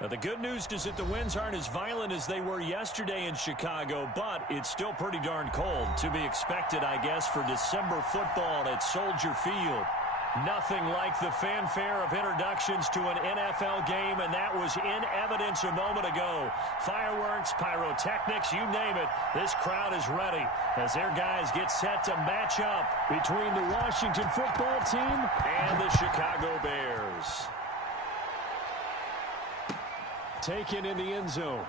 Now, the good news is that the winds aren't as violent as they were yesterday in Chicago, but it's still pretty darn cold. To be expected, I guess, for December football at Soldier Field. Nothing like the fanfare of introductions to an NFL game, and that was in evidence a moment ago. Fireworks, pyrotechnics, you name it. This crowd is ready as their guys get set to match up between the Washington football team and the Chicago Bears. Taken in the end zone.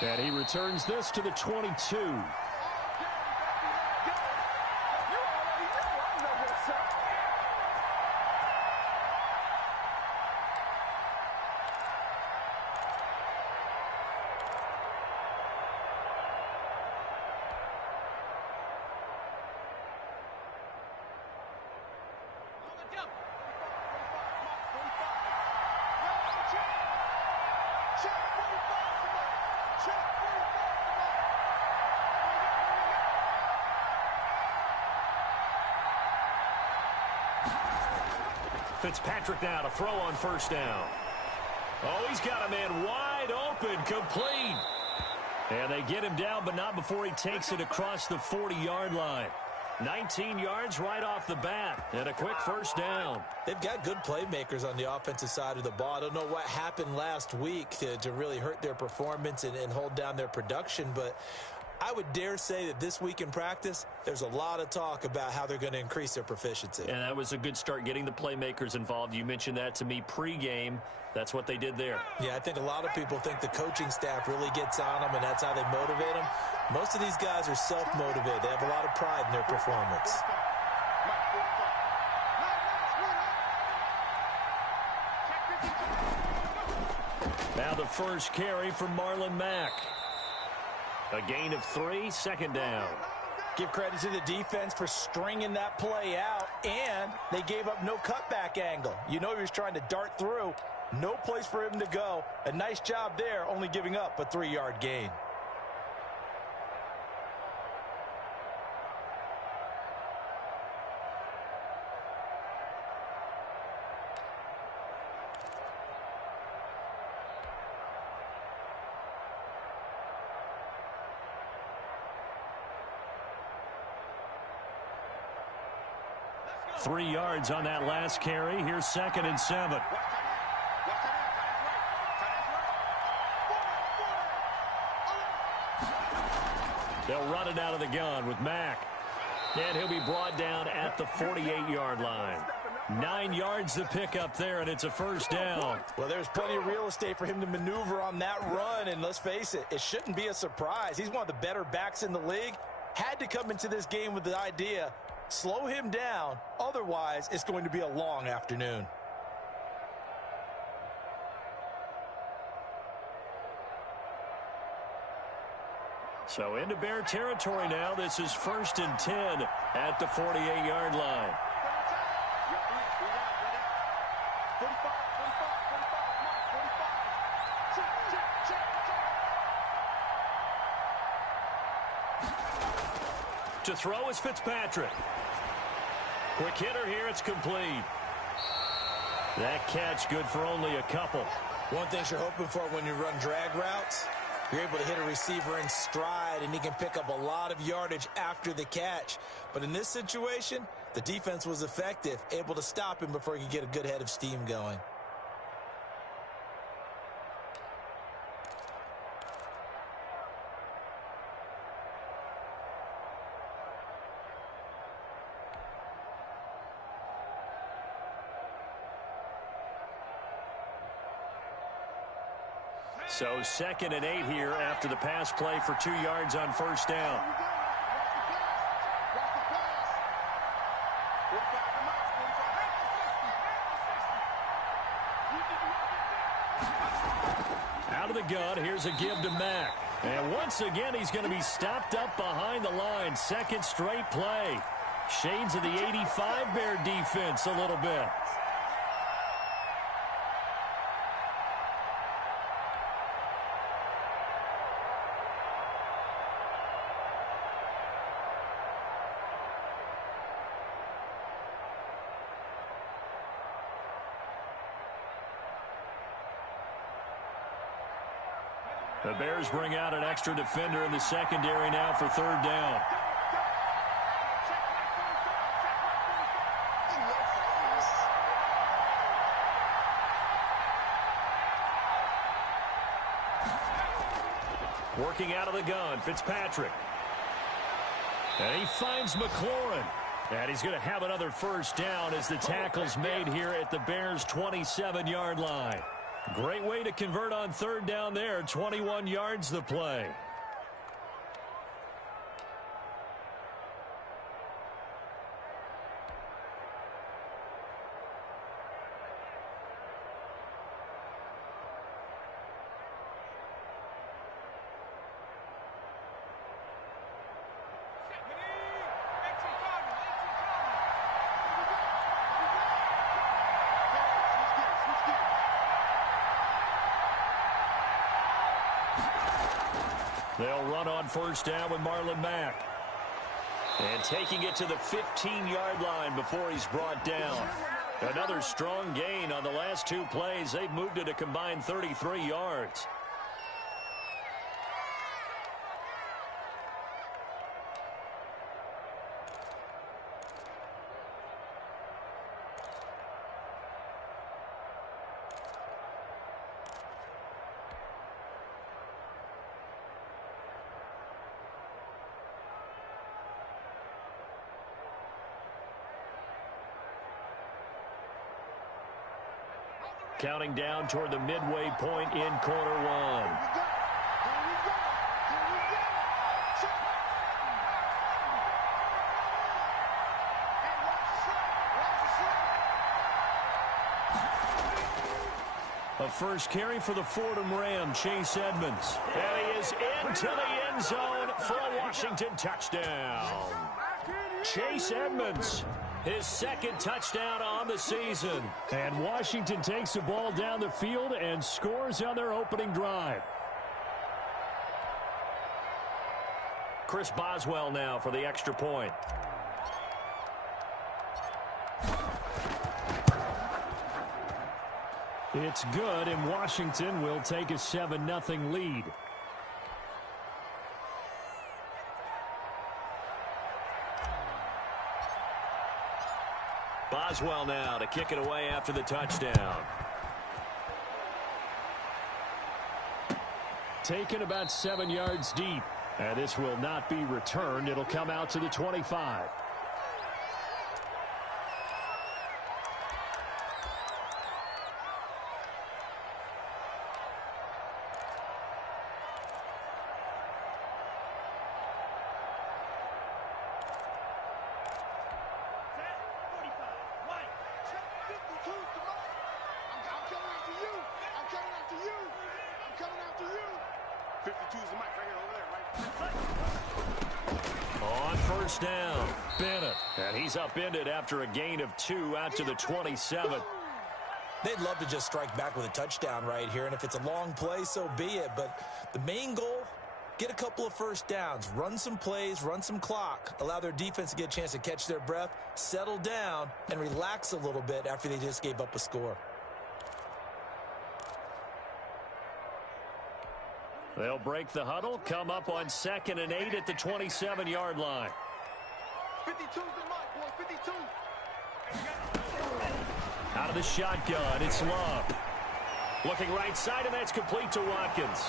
And he returns this to the 22. Fitzpatrick now to throw on first down. Oh, he's got a man wide open, complete. And they get him down, but not before he takes it across the 40-yard line. 19 yards right off the bat, and a quick first down. They've got good playmakers on the offensive side of the ball. I don't know what happened last week to really hurt their performance and hold down their production, but I would dare say that this week in practice, there's a lot of talk about how they're going to increase their proficiency. And that was a good start, getting the playmakers involved. You mentioned that to me pregame. That's what they did there. Yeah, I think a lot of people think the coaching staff really gets on them, and that's how they motivate them. Most of these guys are self-motivated. They have a lot of pride in their performance. Now the first carry for Marlon Mack. A gain of 3, second down. Give credit to the defense for stringing that play out, and they gave up no cutback angle. You know he was trying to dart through. No place for him to go. A nice job there, only giving up a 3-yard gain. Three yards on that last carry. Here's 2nd and 7. They'll run it out of the gun with Mack. And he'll be brought down at the 48-yard line. 9 yards to pick up there, and it's a first down. Well, there's plenty of real estate for him to maneuver on that run, and let's face it, it shouldn't be a surprise. He's one of the better backs in the league. Had to come into this game with the idea, slow him down, otherwise it's going to be a long afternoon. So into Bear territory now. This is 1st and 10 at the 48-yard line. To throw is Fitzpatrick. Quick hitter here, it's complete. That catch good for only a couple. One thing you're hoping for when you run drag routes, you're able to hit a receiver in stride, and he can pick up a lot of yardage after the catch. But in this situation, the defense was effective, able to stop him before he could get a good head of steam going. So 2nd and 8 here after the pass play for 2 yards on first down. Out of the gun, here's a give to Mack. And once again, he's going to be stopped up behind the line. 2nd straight play. Shades of the 85 Bear defense a little bit. The Bears bring out an extra defender in the secondary now for third down. Working out of the gun, Fitzpatrick. And he finds McLaurin. And he's going to have another first down as the tackle's made here at the Bears' 27-yard line. Great way to convert on third down there. 21 yards the play. They'll run on first down with Marlon Mack. And taking it to the 15-yard line before he's brought down. Another strong gain on the last two plays. They've moved it a combined 33 yards. Counting down toward the midway point in quarter one. A first carry for the Fordham Ram, Chase Edmonds. And he is into the end zone for a Washington touchdown. Chase Edmonds, his second touchdown on the season. And Washington takes the ball down the field and scores on their opening drive. Chris Boswell now for the extra point. It's good, and Washington will take a 7-0 lead. Boswell now to kick it away after the touchdown. Taken about 7 yards deep. And this will not be returned. It'll come out to the 25. On first down, Bennett. And he's upended after a gain of 2 out to the 27. They'd love to just strike back with a touchdown right here, and if it's a long play, so be it. But the main goal, get a couple of first downs, run some plays, run some clock, allow their defense to get a chance to catch their breath, settle down, and relax a little bit after they just gave up a score. They'll break the huddle, come up on 2nd and 8 at the 27-yard line. 52's the mark, boy, 52. Out of the shotgun, it's Love. Looking right side, and that's complete to Watkins.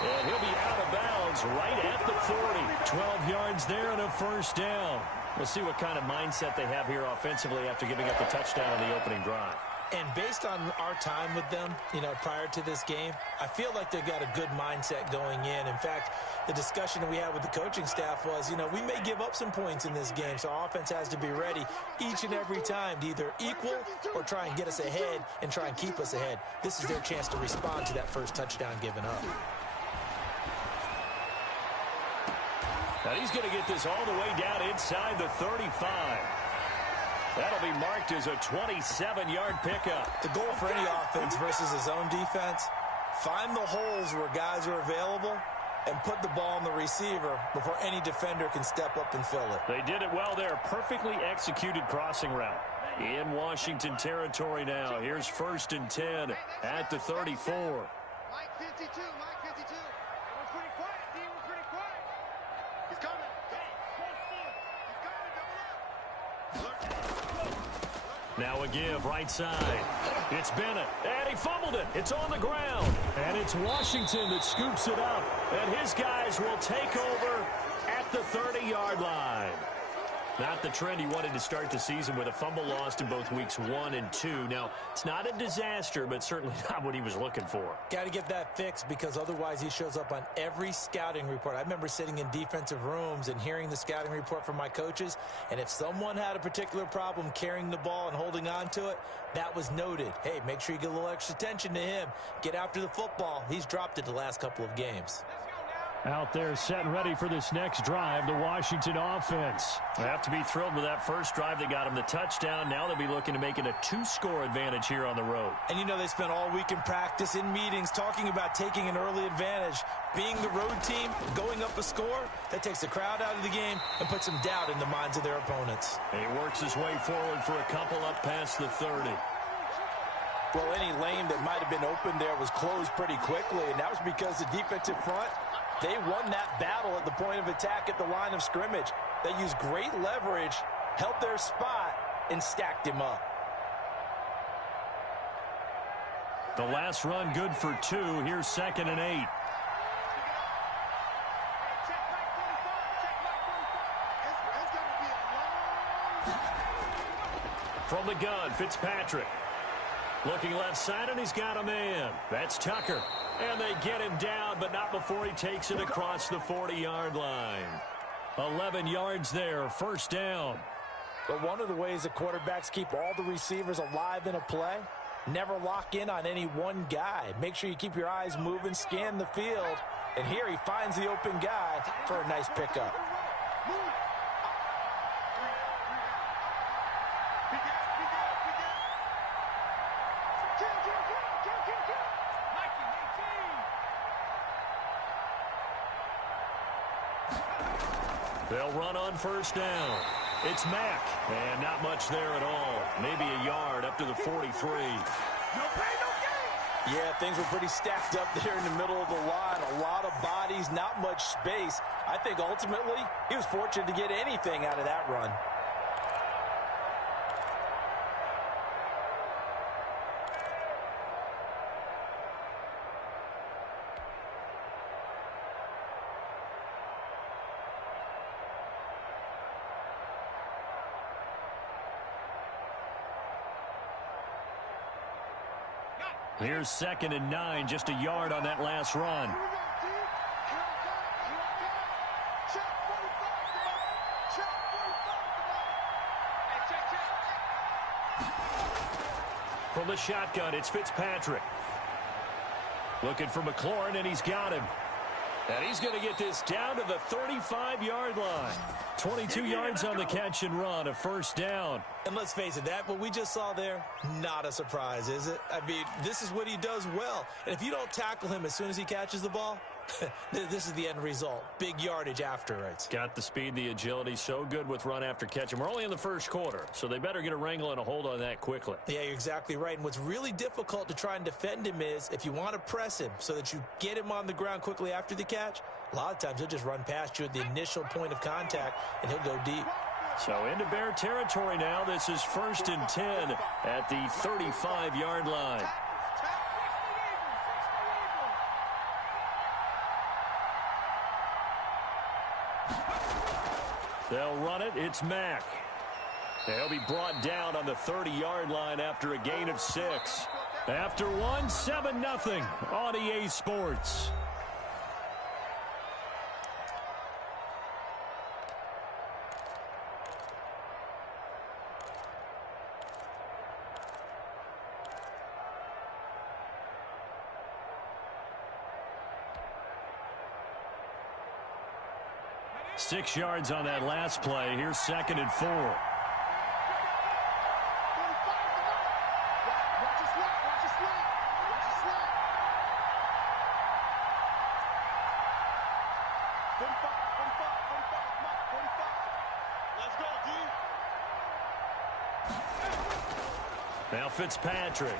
And he'll be out of bounds right at the 40. 12 yards there and a first down. We'll see what kind of mindset they have here offensively after giving up the touchdown on the opening drive. And based on our time with them, prior to this game, I feel like they've got a good mindset going in. In fact, the discussion that we had with the coaching staff was, we may give up some points in this game, so our offense has to be ready each and every time to either equal or try and get us ahead and try and keep us ahead. This is their chance to respond to that first touchdown given up. Now he's going to get this all the way down inside the 35. That'll be marked as a 27-yard pickup. The goal for any offense versus his own defense, find the holes where guys are available and put the ball on the receiver before any defender can step up and fill it. They did it well there. Perfectly executed crossing route. In Washington territory now. Here's 1st and 10 at the 34. Mike 52, Mike 52. Now a give, right side. It's Bennett, and he fumbled it. It's on the ground, and it's Washington that scoops it up, and his guys will take over at the 30-yard line. Not the trend he wanted to start the season with a fumble lost in both weeks 1 and 2. Now, it's not a disaster, but certainly not what he was looking for. Got to get that fixed because otherwise he shows up on every scouting report. I remember sitting in defensive rooms and hearing the scouting report from my coaches, and if someone had a particular problem carrying the ball and holding on to it, that was noted. Hey, make sure you get a little extra attention to him. Get after the football. He's dropped it the last couple of games. Out there set and ready for this next drive, the Washington offense. They have to be thrilled with that first drive that got them the touchdown. Now they'll be looking to make it a 2-score advantage here on the road. And you know they spent all week in practice, in meetings, talking about taking an early advantage. Being the road team, going up a score, that takes the crowd out of the game and puts some doubt in the minds of their opponents. And he works his way forward for a couple up past the 30. Well, any lane that might have been open there was closed pretty quickly, and that was because the defensive front, they won that battle at the point of attack at the line of scrimmage. They used great leverage, held their spot, and stacked him up. The last run good for 2. Here's 2nd and 8. From the gun, Fitzpatrick. Looking left side, and he's got a man. That's Tucker. And they get him down, but not before he takes it across the 40-yard line. 11 yards there, first down. But one of the ways that quarterbacks keep all the receivers alive in a play, never lock in on any one guy. Make sure you keep your eyes moving, scan the field. And here he finds the open guy for a nice pickup. They'll run on first down. It's Mack, and not much there at all. Maybe a yard up to the 43. Yeah, things were pretty stacked up there in the middle of the line. A lot of bodies, not much space. I think ultimately he was fortunate to get anything out of that run. Here's 2nd and 9, just a yard on that last run. From the shotgun, it's Fitzpatrick. Looking for McLaurin, and he's got him. And he's going to get this down to the 35-yard line. 22 yards on the catch and run, a first down. And let's face it, that what we just saw there, not a surprise, is it? I mean, this is what he does well. And if you don't tackle him as soon as he catches the ball, this is the end result. Big yardage afterwards. Got the speed, the agility, so good with run after catch. And we're only in the first quarter, so they better get a wrangle and a hold on that quickly. Yeah, you're exactly right. And what's really difficult to try and defend him is if you want to press him so that you get him on the ground quickly after the catch, a lot of times he'll just run past you at the initial point of contact, and he'll go deep. So into Bear territory now. This is 1st and 10 at the 35-yard line. They'll run it. It's Mack. They'll be brought down on the 30-yard line after a gain of 6. After one, 7-0 on EA Sports. Six yards on that last play. Here's 2nd and 4. Now Fitzpatrick.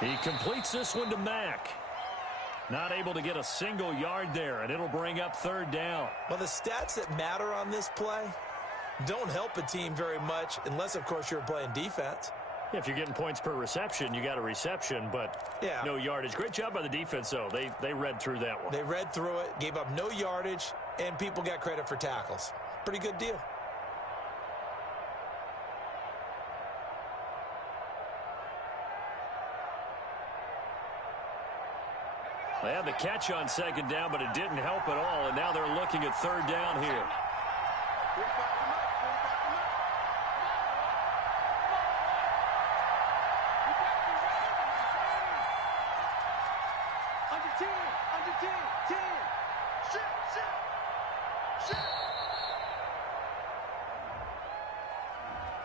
He completes this one to Mack. Not able to get a single yard there, and it'll bring up 3rd down. Well, the stats that matter on this play, don't help a team very much unless, of course, you're playing defense. If you're getting points per reception, you got a reception, but no yardage. Great job by the defense, though. They read through that one. They read through it, gave up no yardage, and people got credit for tackles. Pretty good deal. They had the catch on second down, but it didn't help at all, and now they're looking at third down here.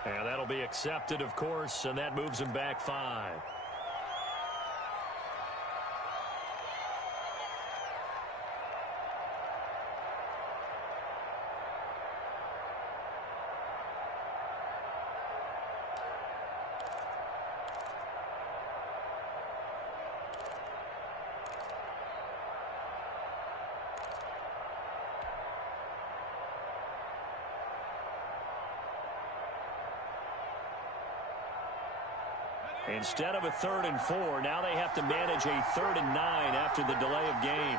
And that'll be accepted, of course, and that moves him back 5. Instead of a 3rd and 4, now they have to manage a 3rd and 9 after the delay of game.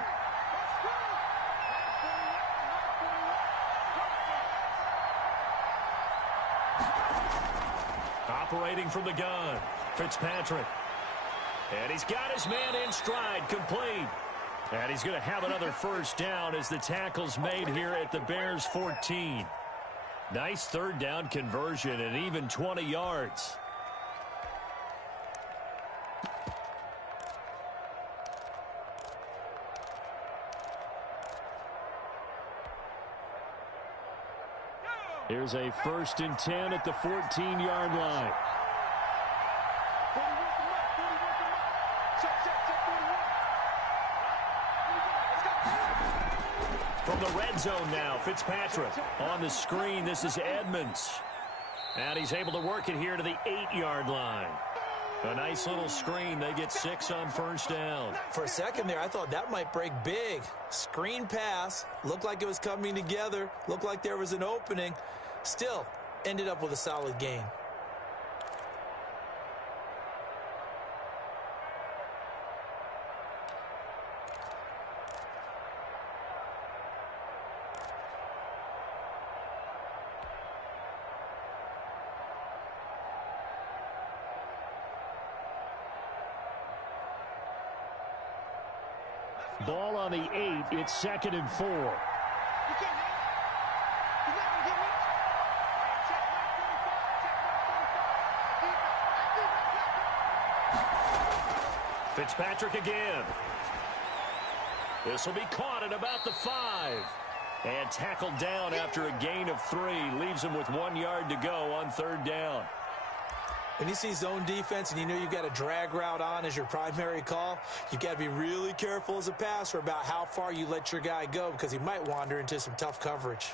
Operating from the gun, Fitzpatrick. And he's got his man in stride, complete. And he's going to have another first down as the tackle's made here at the Bears 14. Nice 3rd down conversion and even 20 yards. Here's a 1st and 10 at the 14-yard line. From the red zone now, Fitzpatrick on the screen. This is Edmonds. And he's able to work it here to the 8-yard line. A nice little screen. They get 6 on first down. For a second there, I thought that might break big. Screen pass. Looked like it was coming together. Looked like there was an opening. Still, ended up with a solid gain. Ball on the 8. It's 2nd and 4. Fitzpatrick again. This will be caught at about the 5. And tackled down after a gain of 3. Leaves him with 1 yard to go on 3rd down. When you see zone defense and you know you've got a drag route on as your primary call, you've got to be really careful as a passer about how far you let your guy go because he might wander into some tough coverage.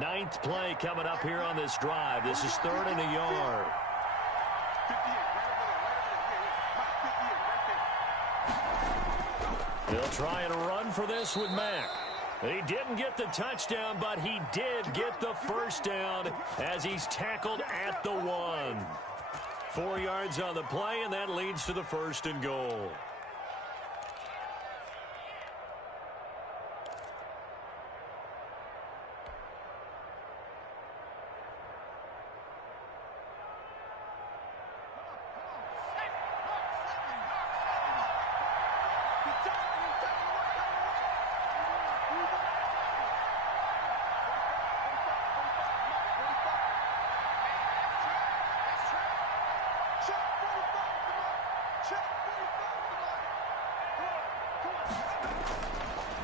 Ninth play coming up here on this drive. This is 3rd and a yard. They'll try and run for this with Mack. He didn't get the touchdown, but he did get the first down as he's tackled at the 1. 4 yards on the play, and that leads to the 1st and goal.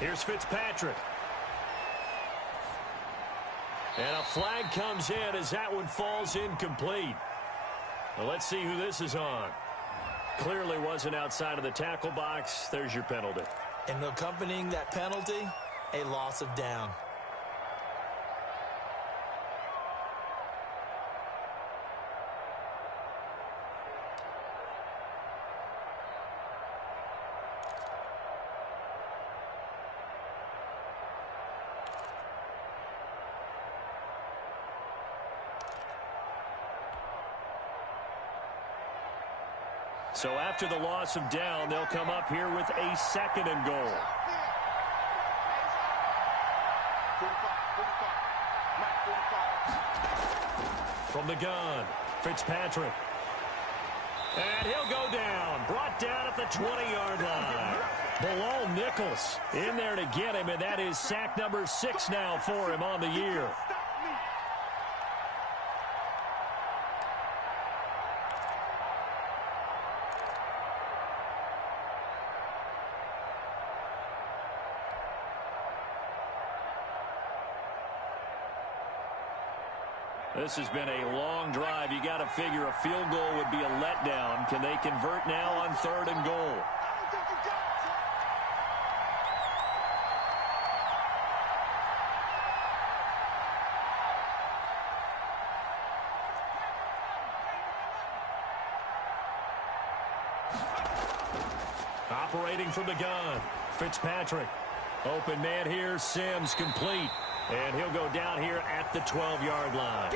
Here's Fitzpatrick. And a flag comes in as that one falls incomplete. Well, let's see who this is on. Clearly wasn't outside of the tackle box. There's your penalty. And accompanying that penalty, a loss of down. So after the loss of down, they'll come up here with a 2nd and goal. From the gun, Fitzpatrick. And he'll go down. Brought down at the 20-yard line. Bilal Nichols in there to get him, and that is sack number 6 now for him on the year. This has been a long drive. You got to figure a field goal would be a letdown. Can they convert now on 3rd and goal? Operating from the gun, Fitzpatrick. Open man here, Sims complete. And he'll go down here at the 12-yard line.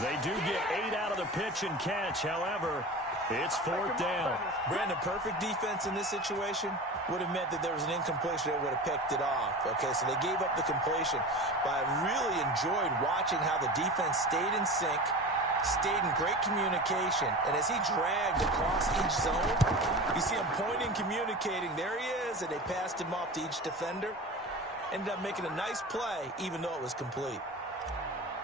They do get 8 out of the pitch and catch. However, it's 4th down. Brandon, perfect defense in this situation would have meant that there was an incompletion. They would have picked it off. Okay, so they gave up the completion. But I really enjoyed watching how the defense stayed in sync, stayed in great communication. And as he dragged across each zone, you see him pointing, communicating. There he is, and they passed him off to each defender. Ended up making a nice play, even though it was complete.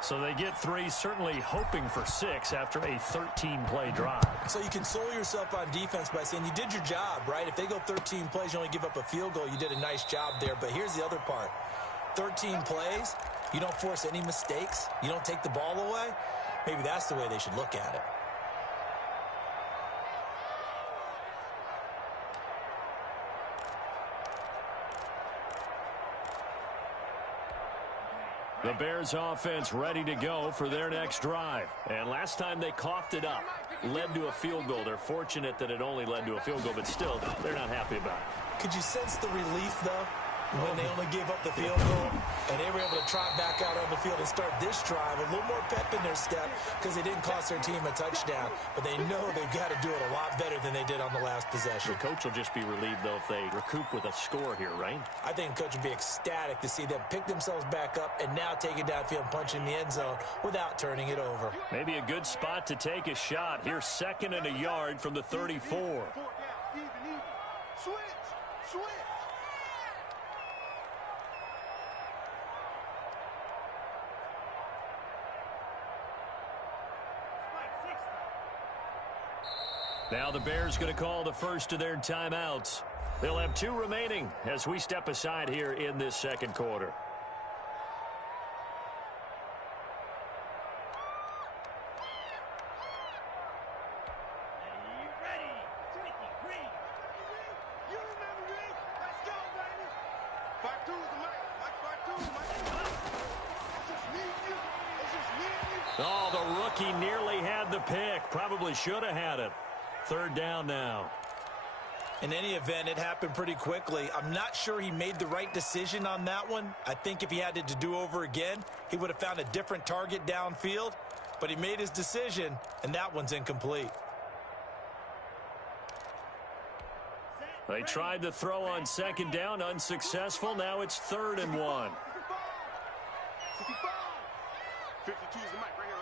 So they get 3, certainly hoping for 6 after a 13-play drive. So you console yourself on defense by saying you did your job, right? If they go 13 plays, you only give up a field goal, you did a nice job there. But here's the other part. 13 plays, you don't force any mistakes, you don't take the ball away. Maybe that's the way they should look at it. The Bears offense ready to go for their next drive. And last time they coughed it up, led to a field goal. They're fortunate that it only led to a field goal, but still, they're not happy about it. Could you sense the relief, though, when they only gave up the field goal and they were able to trot back out on the field and start this drive? A little more pep in their step because they didn't cost their team a touchdown, but they know they've got to do it a lot better than they did on the last possession. The coach will just be relieved, though, if they recoup with a score here, right? I think the coach would be ecstatic to see them pick themselves back up and now take it downfield and punch in the end zone without turning it over. Maybe a good spot to take a shot. Here's 2nd and a yard from the 34. Switch. Now the Bears going to call the first of their timeouts. They'll have 2 remaining as we step aside here in this 2nd quarter. Oh, the rookie nearly had the pick. Probably should have had it. 3rd down now. In any event, it happened pretty quickly. I'm not sure he made the right decision on that one. I think if he had it to do over again, he would have found a different target downfield. But he made his decision, and that one's incomplete. They tried to throw on 2nd down, unsuccessful. Now it's 3rd and 1. 52 is the mic right here.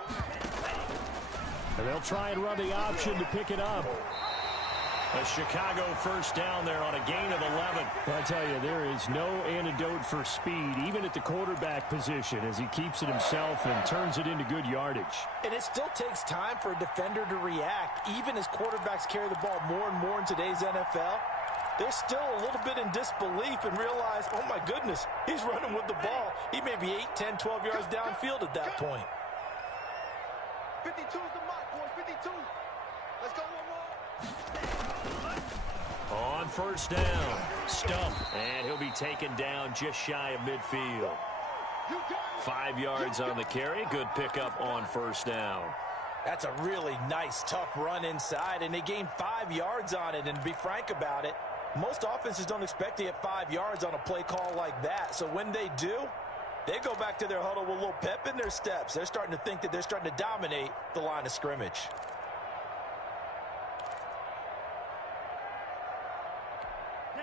And they'll try and run the option to pick it up. A Chicago 1st down there on a gain of 11. I tell you, there is no antidote for speed, even at the quarterback position, as he keeps it himself and turns it into good yardage. And it still takes time for a defender to react. Even as quarterbacks carry the ball more and more in today's NFL, they're still a little bit in disbelief and realize, oh my goodness, he's running with the ball. He may be 8, 10, 12 yards downfield at that point. 52's the mic, boys. 52. Let's go one more. On 1st down, Stump, and he'll be taken down just shy of midfield. 5 yards on the carry. Good pickup on 1st down. That's a really nice, tough run inside, and they gained 5 yards on it. And to be frank about it, most offenses don't expect to get 5 yards on a play call like that. So when they do, they go back to their huddle with a little pep in their steps. They're starting to think that they're starting to dominate the line of scrimmage.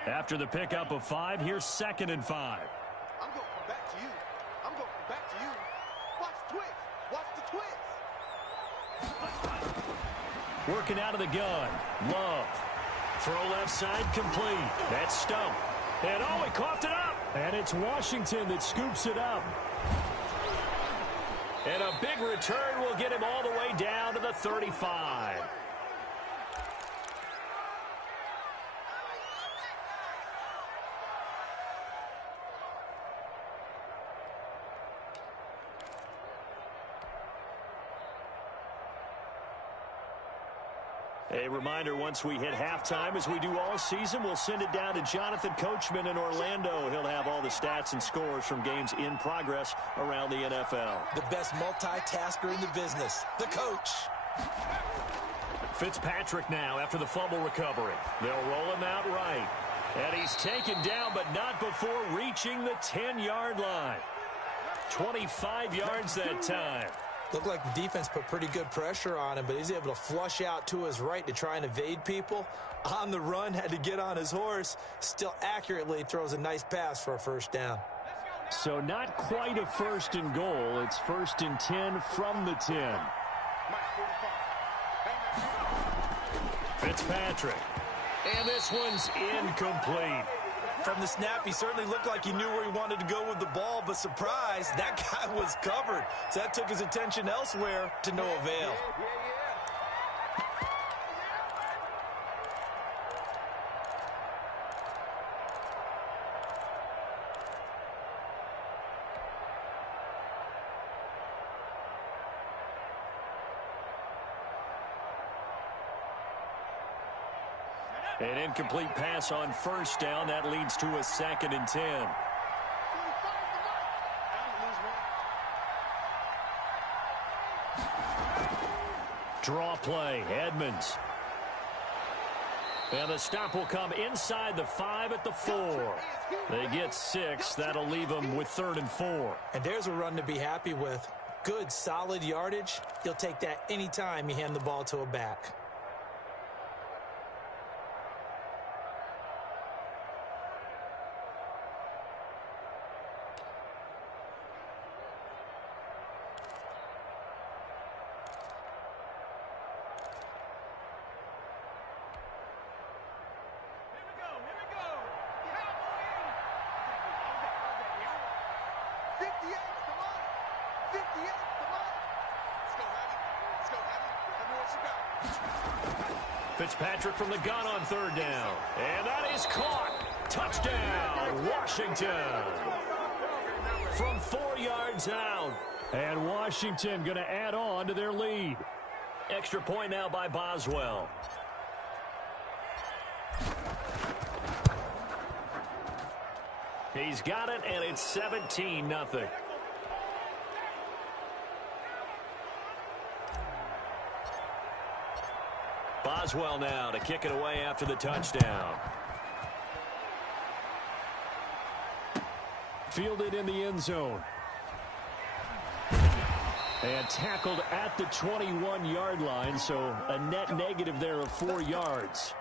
After the pickup of 5, here's 2nd and 5. I'm going to come back to you. I'm going to come back to you. Watch the twist. Watch the twist. Working out of the gun. Love. Throw left side complete. That's Stump. And oh, he coughed it up. And it's Washington that scoops it up. And a big return will get him all the way down to the 35. A reminder, once we hit halftime, as we do all season, we'll send it down to Jonathan Coachman in Orlando. He'll have all the stats and scores from games in progress around the NFL. The best multitasker in the business, the coach. Fitzpatrick now after the fumble recovery. They'll roll him out right. And he's taken down, but not before reaching the 10-yard line. 25 yards that time. Looked like the defense put pretty good pressure on him, but he's able to flush out to his right to try and evade people. On the run, had to get on his horse. Still accurately throws a nice pass for a first down. So not quite a 1st and goal. It's 1st and 10 from the 10. Fitzpatrick. And this one's incomplete. From the snap, he certainly looked like he knew where he wanted to go with the ball, but surprise, that guy was covered. So that took his attention elsewhere to no avail. An incomplete pass on 1st down. That leads to a 2nd and 10. Draw play. Edmonds. And the stop will come inside the 5 at the 4. They get 6. That'll leave them with 3rd and 4. And there's a run to be happy with. Good, solid yardage. You'll take that anytime you hand the ball to a back. Fitzpatrick from the gun on 3rd down. And that is caught. Touchdown, Washington. From 4 yards out. And Washington going to add on to their lead. Extra point now by Boswell. He's got it, and it's 17-0. Boswell now to kick it away after the touchdown. Fielded in the end zone. And tackled at the 21-yard line, so a net negative there of 4 yards.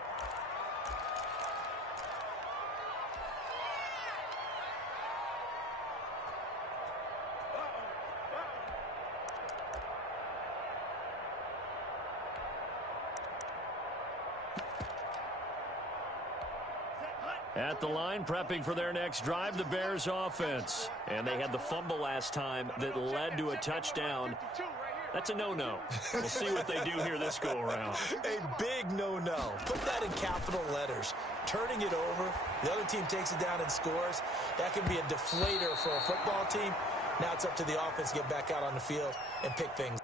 At the line, prepping for their next drive, the Bears offense. And they had the fumble last time that led to a touchdown. That's a no-no. We'll see what they do here this go-around. A big no-no. Put that in capital letters. Turning it over, the other team takes it down and scores. That can be a deflator for a football team. Now it's up to the offense to get back out on the field and pick things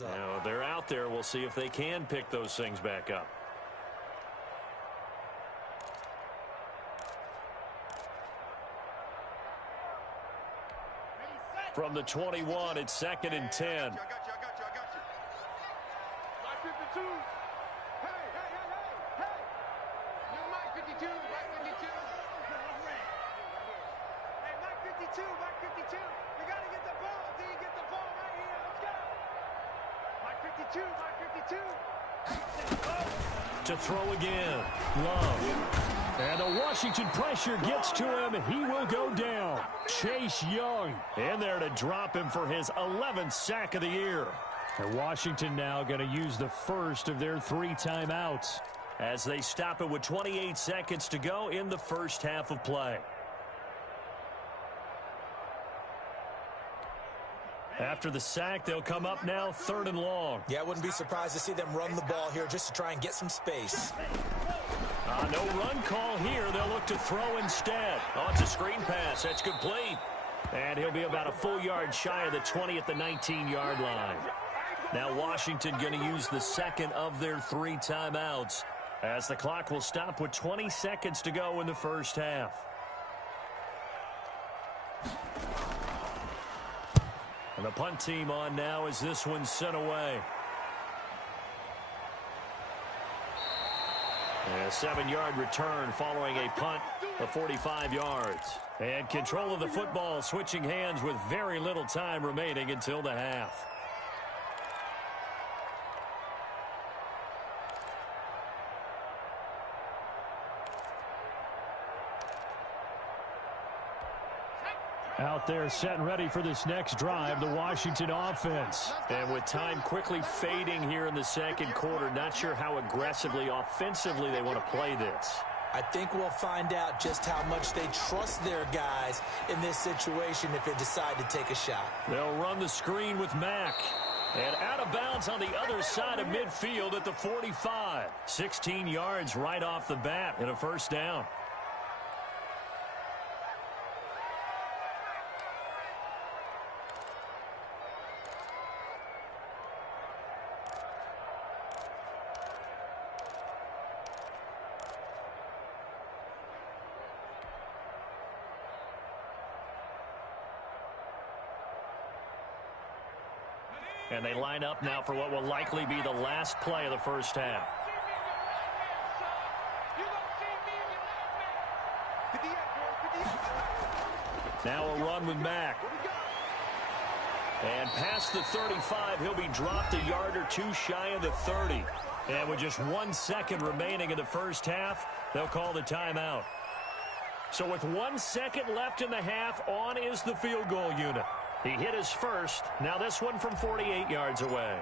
Now, they're out there. We'll see if they can pick those things back up. From the 21, it's 2nd and 10. I got you. Mike 52. Hey. You're Mike 52. Hey, Mike 52. You got to get the ball. Do you get the ball right here? Let's go. Mike 52. To throw again. Love. And the Washington pressure gets to him. He will go down. Chase Young in there to drop him for his 11th sack of the year. And Washington now going to use the first of their 3 timeouts as they stop it with 28 seconds to go in the first half of play. After the sack, they'll come up now 3rd and long. Yeah, I wouldn't be surprised to see them run the ball here just to try and get some space. No run call here. They'll look to throw instead. Oh, it's a screen pass. That's complete. And he'll be about a full yard shy of the 20 at the 19-yard line. Now Washington going to use the second of their 3 timeouts as the clock will stop with 20 seconds to go in the first half. And the punt team on now as this one's sent away. A 7-yard return following a punt of 45 yards. And control of the football switching hands with very little time remaining until the half. Out there set and ready for this next drive, the Washington offense. And with time quickly fading here in the second quarter, not sure how aggressively, offensively they want to play this. I think we'll find out just how much they trust their guys in this situation if they decide to take a shot. They'll run the screen with Mack. And out of bounds on the other side of midfield at the 45. 16 yards right off the bat and a first down. And they line up now for what will likely be the last play of the first half. Now a run with Mack. And past the 35, he'll be dropped a yard or 2 shy of the 30. And with just 1 second remaining in the first half, they'll call the timeout. So with 1 second left in the half, on is the field goal unit. He hit his first. Now this one from 48 yards away.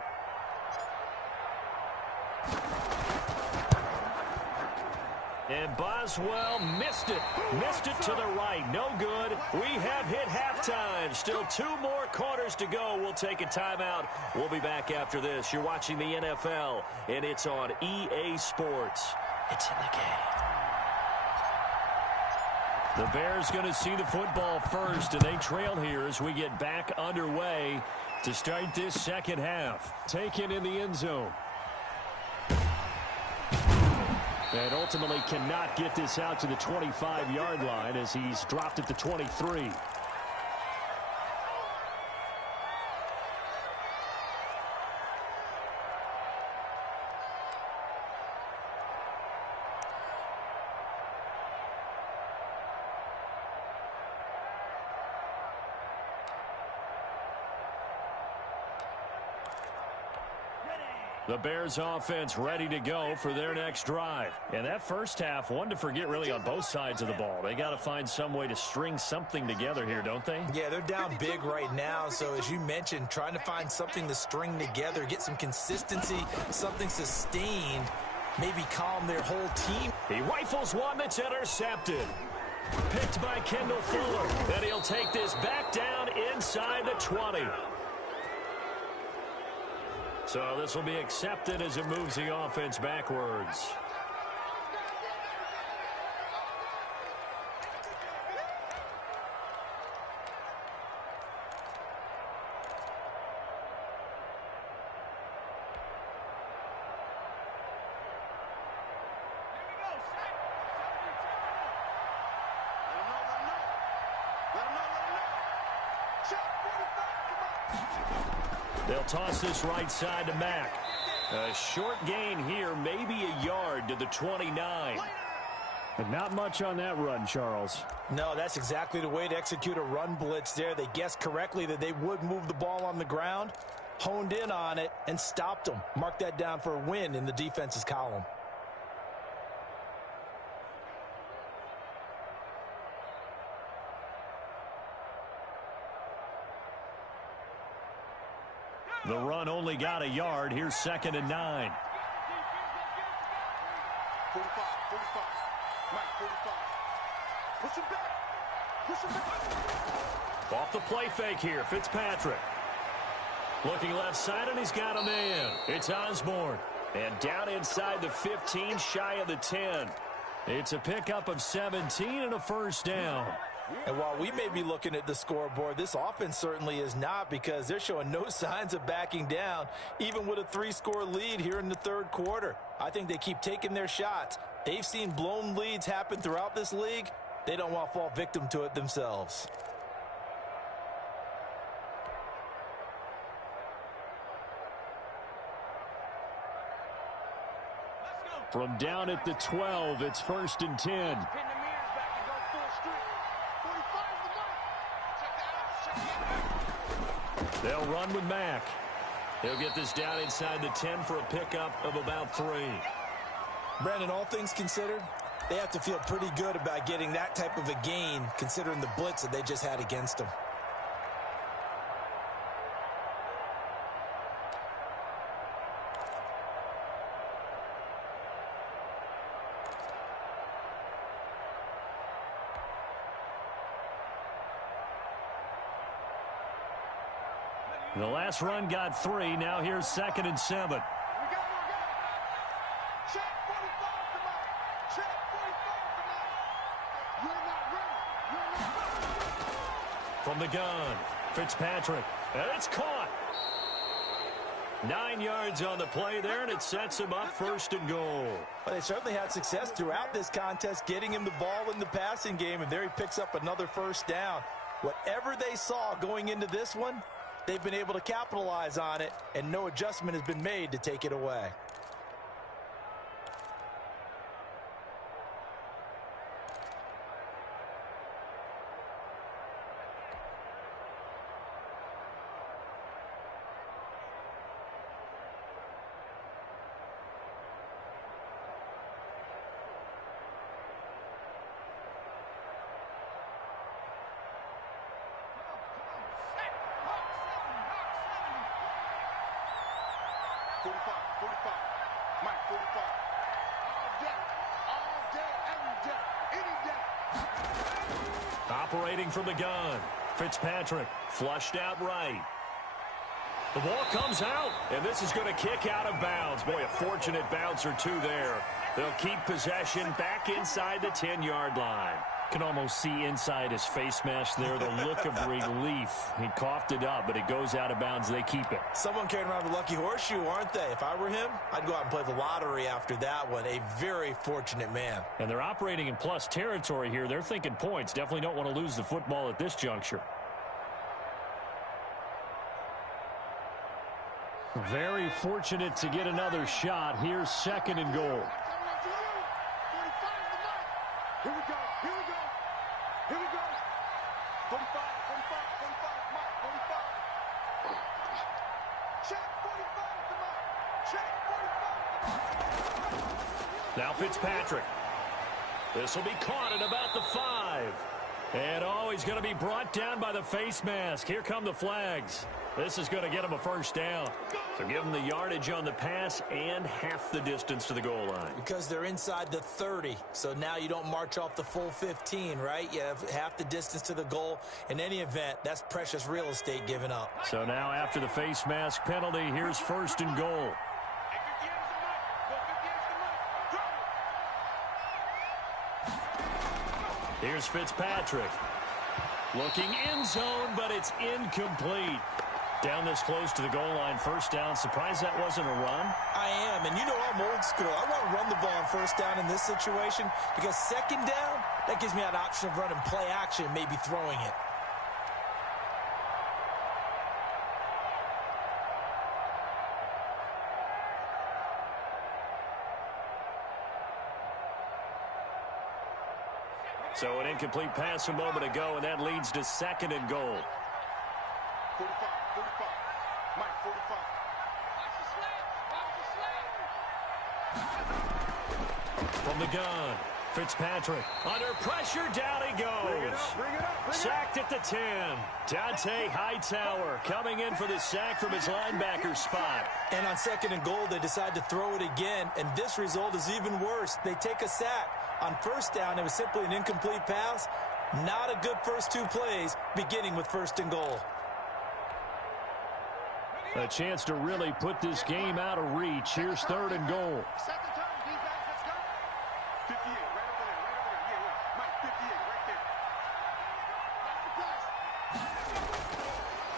And Boswell missed it. Missed it to the right. No good. We have hit halftime. Still 2 more quarters to go. We'll take a timeout. We'll be back after this. You're watching the NFL, and it's on EA Sports. It's in the game. The Bears going to see the football first, and they trail here as we get back underway to start this second half. Taken in the end zone. And ultimately cannot get this out to the 25-yard line as he's dropped at the 23. The Bears offense ready to go for their next drive. And that first half, one to forget really on both sides of the ball. They got to find some way to string something together here, don't they? Yeah, they're down big right now. So as you mentioned, trying to find something to string together, get some consistency, something sustained, maybe calm their whole team. He rifles one that's intercepted. Picked by Kendall Fuller. Then he'll take this back down inside the 20. So this will be accepted as it moves the offense backwards. They'll toss this right side to Mack. A short gain here, maybe a yard to the 29. But not much on that run, Charles. No, that's exactly the way to execute a run blitz there. They guessed correctly that they would move the ball on the ground, honed in on it, and stopped them. Mark that down for a win in the defense's column. The run only got a yard. Here's 2nd and 9. 45. Mike, 45. Push him back. Push him back. Off the play fake here, Fitzpatrick. Looking left side, and he's got a man. It's Osborne. And down inside the 15, shy of the 10. It's a pickup of 17 and a first down. And while we may be looking at the scoreboard, this offense certainly is not, because they're showing no signs of backing down, even with a 3-score lead here in the third quarter. I think they keep taking their shots. They've seen blown leads happen throughout this league. They don't want to fall victim to it themselves. From down at the 12, it's 1st and 10. They'll run with Mack. He'll get this down inside the 10 for a pickup of about 3. Brandon, all things considered, they have to feel pretty good about getting that type of a gain, considering the blitz that they just had against them. The last run got 3. Now here's 2nd and 7. We got. Check 45 tonight. Check 45 tonight. You're not ready. You're not ready. From the gun, Fitzpatrick. And it's caught. 9 yards on the play there, and it sets him up 1st and goal. Well, they certainly had success throughout this contest, getting him the ball in the passing game, and there he picks up another first down. Whatever they saw going into this one, they've been able to capitalize on it, and no adjustment has been made to take it away. Operating from the gun, Fitzpatrick flushed out right. The ball comes out, and this is going to kick out of bounds. Boy, a fortunate bounce or two there. They'll keep possession back inside the 10-yard line. Can almost see inside his face mask there the look of relief. He coughed it up, but it goes out of bounds. They keep it. Someone carrying around the lucky horseshoe, aren't they? If I were him, I'd go out and play the lottery after that one. A very fortunate man. And they're operating in plus territory here. They're thinking points. Definitely don't want to lose the football at this juncture. Very fortunate to get another shot. Here's 2nd and goal. Here we go. Here we go. Here we go. 45, 45, 45, Mike, 45. Check 45 tonight. Check 45. Now Fitzpatrick. This will be caught at about the 5. And oh, he's going to be brought down by the face mask. Here come the flags. This is going to get him a first down. So give him the yardage on the pass and half the distance to the goal line. Because they're inside the 30, so now you don't march off the full 15, right? You have half the distance to the goal. In any event, that's precious real estate given up. So now after the face mask penalty, here's 1st and goal. Here's Fitzpatrick. Looking end zone, but it's incomplete. Down this close to the goal line, first down. Surprised that wasn't a run? I am, and you know I'm old school. I want to run the ball on first down in this situation because second down, that gives me an option of running play action, maybe throwing it. So an incomplete pass a moment ago, and that leads to 2nd and goal. 45, 45. Mike, 45. From the gun, Fitzpatrick. Under pressure, down he goes. Sacked at the 10. Dante Hightower coming in for the sack from his linebacker spot. And on 2nd and goal, they decide to throw it again, and this result is even worse. They take a sack. On 1st down, it was simply an incomplete pass. Not a good first 2 plays, beginning with 1st and goal. A chance to really put this game out of reach. Here's 3rd and goal. Set the tone, defense. Let's go. 58, right over there. Yeah. Mike, 58, right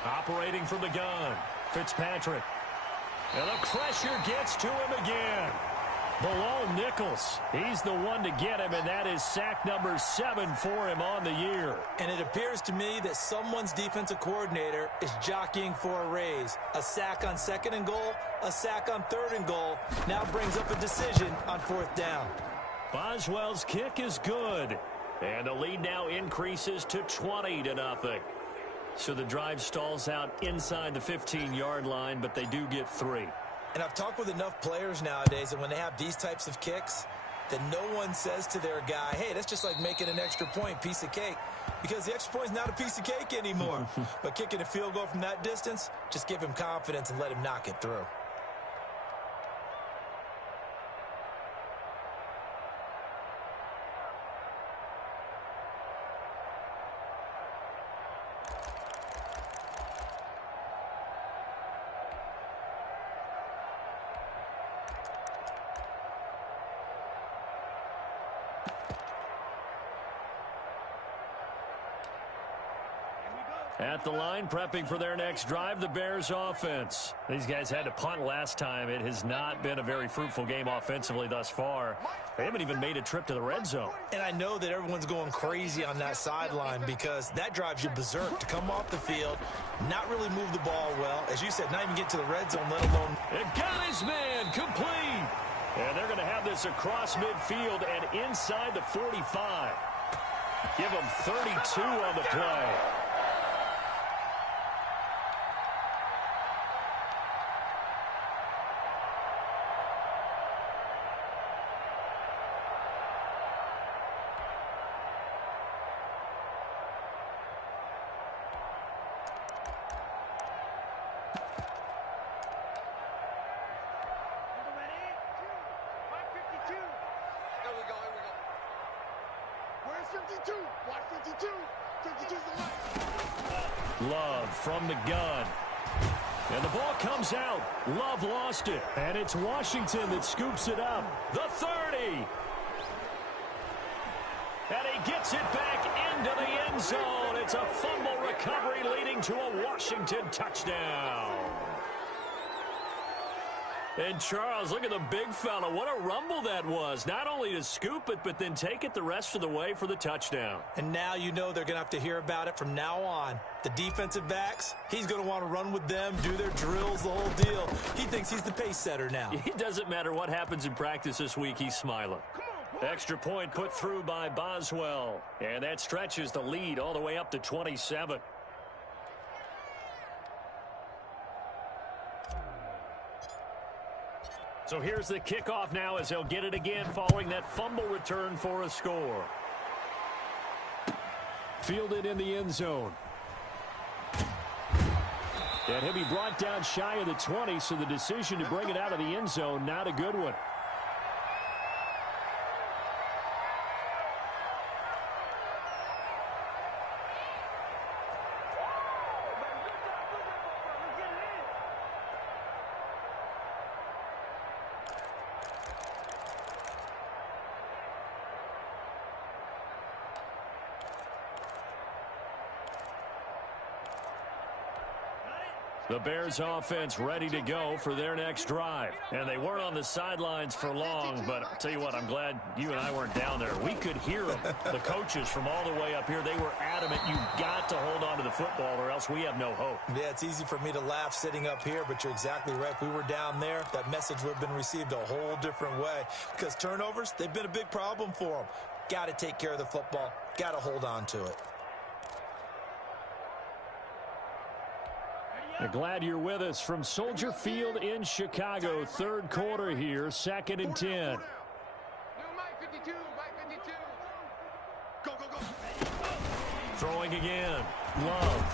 there. Operating from the gun, Fitzpatrick. And the pressure gets to him again. Below Nichols. He's the one to get him, and that is sack number 7 for him on the year. And it appears to me that someone's defensive coordinator is jockeying for a raise. A sack on 2nd and goal, a sack on 3rd and goal. Now brings up a decision on 4th down. Boswell's kick is good. And the lead now increases to 20-0. So the drive stalls out inside the 15-yard line, but they do get 3. And I've talked with enough players nowadays, and when they have these types of kicks, that no one says to their guy, hey, that's just like making an extra point, piece of cake. Because the extra point is not a piece of cake anymore. But kicking a field goal from that distance, just give him confidence and let him knock it through. At the line, prepping for their next drive, the Bears offense. These guys had to punt last time. It has not been a very fruitful game offensively thus far. They haven't even made a trip to the red zone. And I know that everyone's going crazy on that sideline because that drives you berserk to come off the field, not really move the ball well. As you said, not even get to the red zone, let alone. It got his man complete. And they're going to have this across midfield and inside the 45. Give them 32 on the play. Love from the gun. And the ball comes out. Love lost it. And it's Washington that scoops it up. The 30. And he gets it back into the end zone. It's a fumble recovery leading to a Washington touchdown. And Charles, look at the big fella. What a rumble that was. Not only to scoop it, but then take it the rest of the way for the touchdown. And now you know they're going to have to hear about it from now on. The defensive backs, he's going to want to run with them, do their drills, the whole deal. He thinks he's the pace setter now. It doesn't matter what happens in practice this week. He's smiling. Extra point put through by Boswell. And that stretches the lead all the way up to 27. So here's the kickoff now as they'll get it again following that fumble return for a score. Fielded in the end zone. And he'll be brought down shy of the 20, so the decision to bring it out of the end zone, not a good one. The Bears offense ready to go for their next drive. And they weren't on the sidelines for long, but I'll tell you what, I'm glad you and I weren't down there. We could hear them. The coaches from all the way up here, they were adamant. You've got to hold on to the football or else we have no hope. Yeah, it's easy for me to laugh sitting up here, but you're exactly right. If we were down there, that message would have been received a whole different way. Because turnovers, they've been a big problem for them. Got to take care of the football. got to hold on to it. I'm glad you're with us from Soldier Field in Chicago. Third quarter here, 2nd and 10. Throwing again. Love.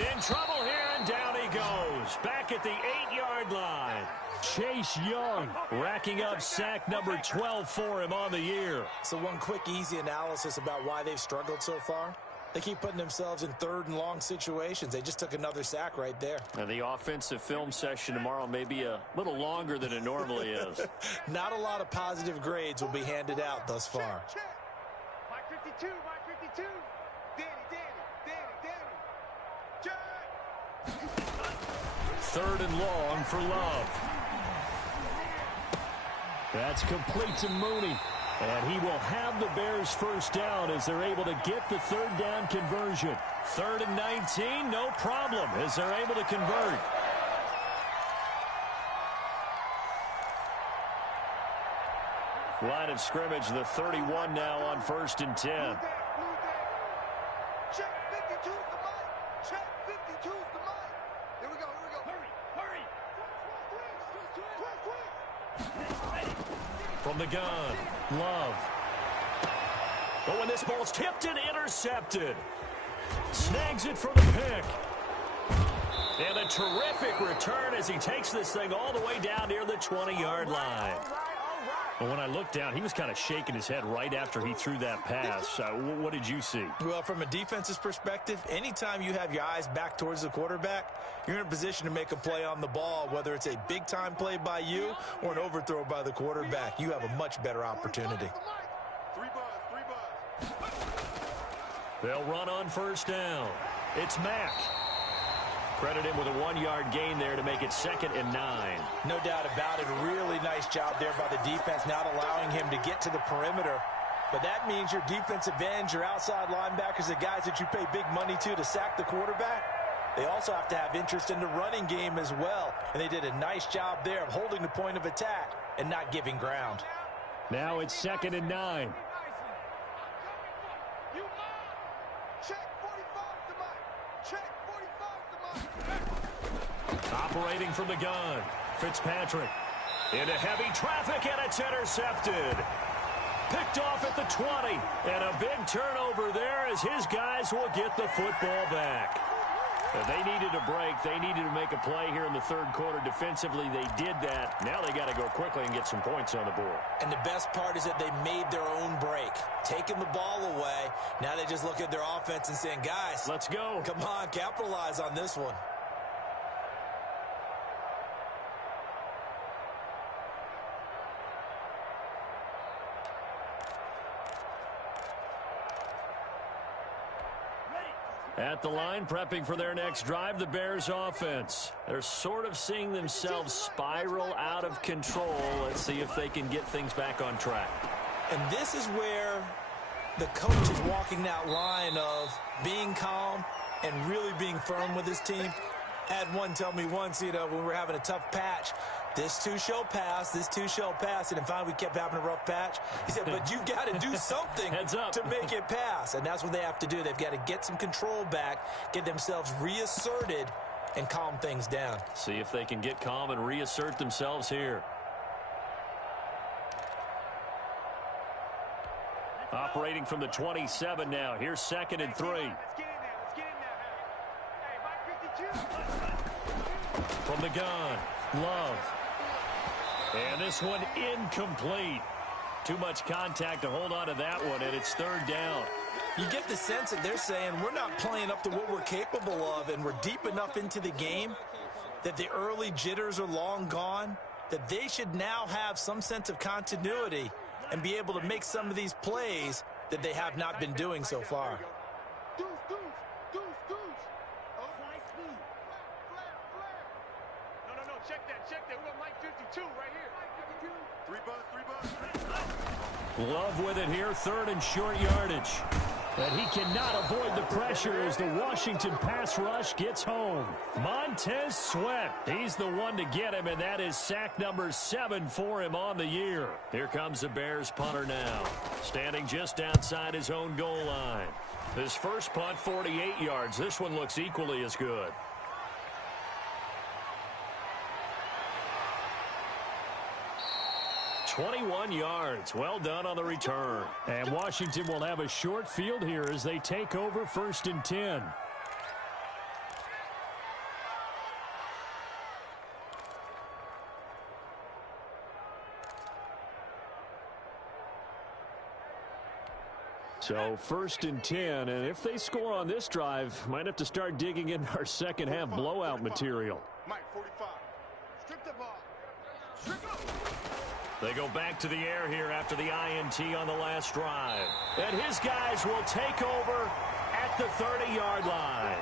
In trouble here, and down he goes. Back at the 8-yard line. Chase Young racking up sack number 12 for him on the year. So one quick, easy analysis about why they've struggled so far. They keep putting themselves in 3rd and long situations. They just took another sack right there. And the offensive film session tomorrow may be a little longer than it normally is. Not a lot of positive grades will be handed out thus far. Mike 52, Mike 52. Danny. 3rd and long for Love. That's complete to Mooney. And he will have the Bears first down as they're able to get the 3rd down conversion. 3rd and 19, no problem as they're able to convert. Line of scrimmage, the 31 now on 1st and 10. Check 52's the mic. Check 52's the mic. Here we go. Hurry. From the gun, Love. But when this ball's tipped and intercepted, snags it for the pick. And a terrific return as he takes this thing all the way down near the 20-yard line. But when I looked down, he was kind of shaking his head right after he threw that pass. What did you see? Well, from a defense's perspective, anytime you have your eyes back towards the quarterback, you're in a position to make a play on the ball, whether it's a big-time play by you or an overthrow by the quarterback. You have a much better opportunity. 3 buzz. They'll run on 1st down. It's Mack. Credit him with a 1-yard gain there to make it 2nd and 9. No doubt about it. A really nice job there by the defense, not allowing him to get to the perimeter. But that means your defensive ends, your outside linebackers, the guys that you pay big money to sack the quarterback, they also have to have interest in the running game as well. And they did a nice job there of holding the point of attack and not giving ground. Now it's 2nd and 9. Check 45's the mic. Check 45's the mic. Operating from the gun, Fitzpatrick. Into heavy traffic, and it's intercepted. Picked off at the 20, and a big turnover there as his guys will get the football back. And they needed a break. They needed to make a play here in the 3rd quarter. Defensively, they did that. Now they got to go quickly and get some points on the board. And the best part is that they made their own break, taking the ball away. Now they just look at their offense and saying, guys, let's go. Come on, capitalize on this one. At the line, prepping for their next drive, the Bears offense. They're sort of seeing themselves spiral out of control. Let's see if they can get things back on track. And this is where the coach is walking that line of being calm and really being firm with his team. I had one tell me once, when we were having a tough patch, this too shall pass, this too shall pass. And then finally we kept having a rough patch. He said, but you've got to do something to make it pass. And that's what they have to do. They've got to get some control back, get themselves reasserted, and calm things down. See if they can get calm and reassert themselves here. Operating from the 27 now. Here's 2nd and 3. Let's get in there. Hey, Mike 52. From the gun, Love. And this one incomplete. Too much contact to hold on to that one, and it's 3rd down. You get the sense that they're saying we're not playing up to what we're capable of, and we're deep enough into the game that the early jitters are long gone, that they should now have some sense of continuity and be able to make some of these plays that they have not been doing so far. Deuce. No, check that. We got Mike 52 right here. Mike 52. 3 buzz. Love with it here, 3rd and short yardage. And he cannot avoid the pressure as the Washington pass rush gets home. Montez Sweat, he's the one to get him, and that is sack number 7 for him on the year. Here comes the Bears punter now, standing just outside his own goal line. His first punt, 48 yards. This one looks equally as good. .21 yards. Well done on the return. And Washington will have a short field here as they take over 1st and 10. So 1st and 10, and if they score on this drive, might have to start digging in our second half blowout material. Mike, 45. Strip the ball. Strip up. They go back to the air here after the INT on the last drive. And his guys will take over at the 30-yard line.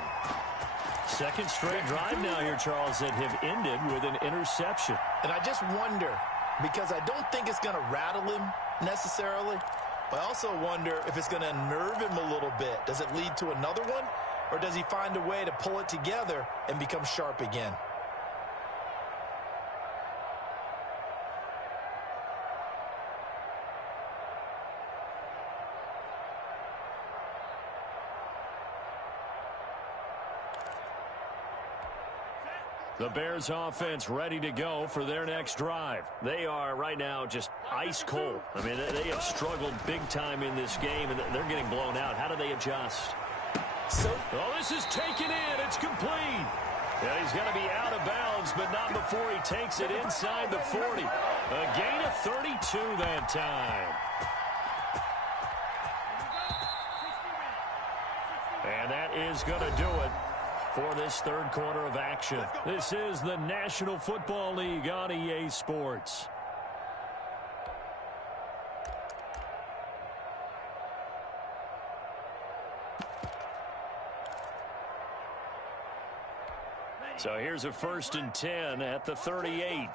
Second straight drive now here, Charles, that have ended with an interception. And I just wonder, because I don't think it's going to rattle him necessarily, but I also wonder if it's going to unnerve him a little bit. Does it lead to another one, or does he find a way to pull it together and become sharp again? The Bears offense ready to go for their next drive. They are right now just ice cold. I mean, they have struggled big time in this game, and they're getting blown out. How do they adjust? Oh, this is taken in. It's complete. Yeah, he's got to be out of bounds, but not before he takes it inside the 40. A gain of 32 that time. And that is going to do it for this third quarter of action. This is the National Football League on EA Sports. So here's a 1st and 10 at the 38.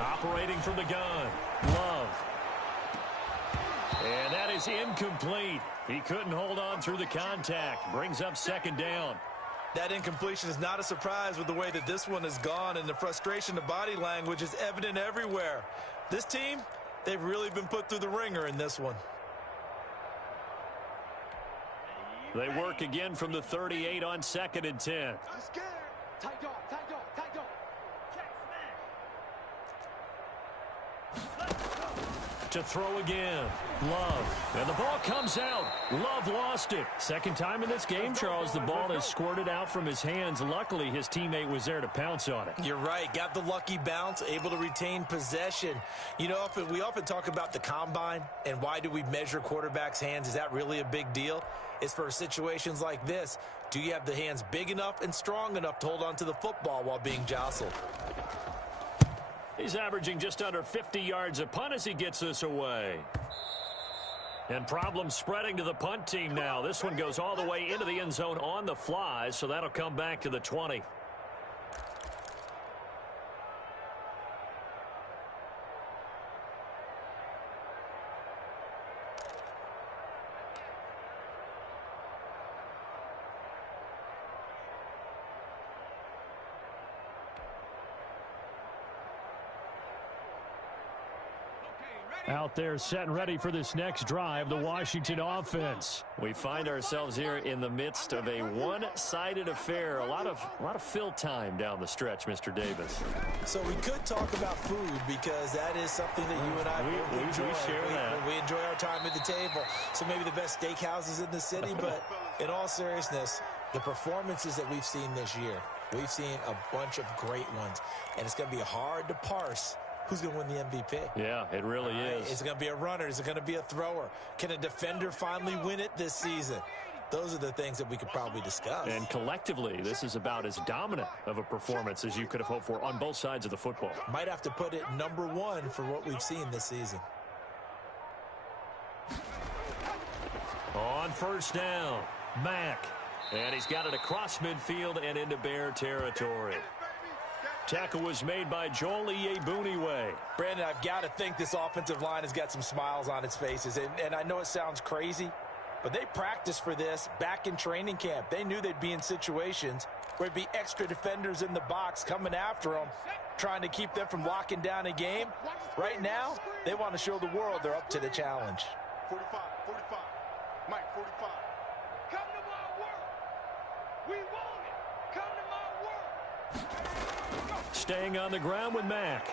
Operating from the gun, Love. And that is incomplete. He couldn't hold on through the contact. Brings up 2nd down. That incompletion is not a surprise with the way that this one has gone, and the frustration of body language is evident everywhere. This team, they've really been put through the ringer in this one. They work again from the 38 on 2nd and 10. Tight dog, tight dog, tight dog. To throw again, Love. And the ball comes out. Love lost it. Second time in this game, Charles, the ball has squirted out from his hands. Luckily, his teammate was there to pounce on it. You're right. Got the lucky bounce, able to retain possession. You know, we often talk about the combine and why do we measure quarterbacks' hands. Is that really a big deal? It's for situations like this. Do you have the hands big enough and strong enough to hold on to the football while being jostled? He's averaging just under 50 yards a punt as he gets this away. And problems spreading to the punt team now. This one goes all the way into the end zone on the fly, so that'll come back to the 20. Out there set and ready for this next drive, the Washington offense. We find ourselves here in the midst of a one-sided affair. A lot of fill time down the stretch, Mr. Davis. So we could talk about food because that is something that you and I both enjoy. We share that. We enjoy our time at the table. So maybe the best steakhouses in the city, but in all seriousness, the performances that we've seen this year, we've seen a bunch of great ones, and it's going to be hard to parse who's going to win the MVP. Yeah, it really is. Is it going to be a runner? Is it going to be a thrower? Can a defender finally win it this season? Those are the things that we could probably discuss. And collectively, this is about as dominant of a performance as you could have hoped for on both sides of the football. Might have to put it number one for what we've seen this season. On 1st down, Mack. And he's got it across midfield and into Bear territory. Tackle was made by Joel Iyiegbuniwe. Brandon, I've got to think this offensive line has got some smiles on its faces. And I know it sounds crazy, but they practiced for this back in training camp. They knew they'd be in situations where it'd be extra defenders in the box coming after them, trying to keep them from locking down a game. Right now, they want to show the world they're up to the challenge. 45, 45. Mike, 45. Come to my work. We want it. Come to my work. Staying on the ground with Mack.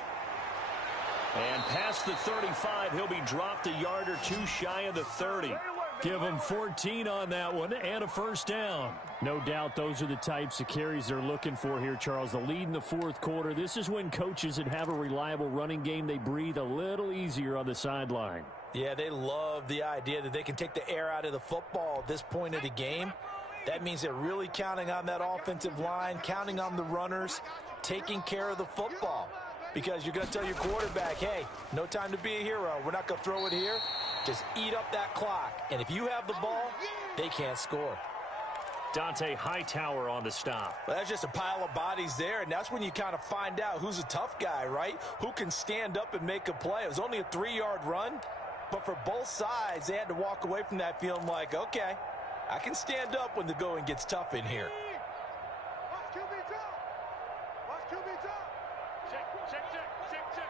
And past the 35, he'll be dropped a yard or two shy of the 30. Give him 14 on that one and a first down. No doubt those are the types of carries they're looking for here, Charles. The lead in the fourth quarter. This is when coaches that have a reliable running game, they breathe a little easier on the sideline. Yeah, they love the idea that they can take the air out of the football at this point of the game. That means they're really counting on that offensive line, counting on the runners, taking care of the football. Because you're going to tell your quarterback, hey, no time to be a hero. We're not going to throw it here. Just eat up that clock. And if you have the ball, they can't score. Dante Hightower on the stop. Well, that's just a pile of bodies there, and that's when you kind of find out who's a tough guy, right? Who can stand up and make a play. It was only a 3-yard run, but for both sides, they had to walk away from that feeling like, okay, I can stand up when the going gets tough in here. Watch QB drop. Watch QB drop. Check, check, check, check, check.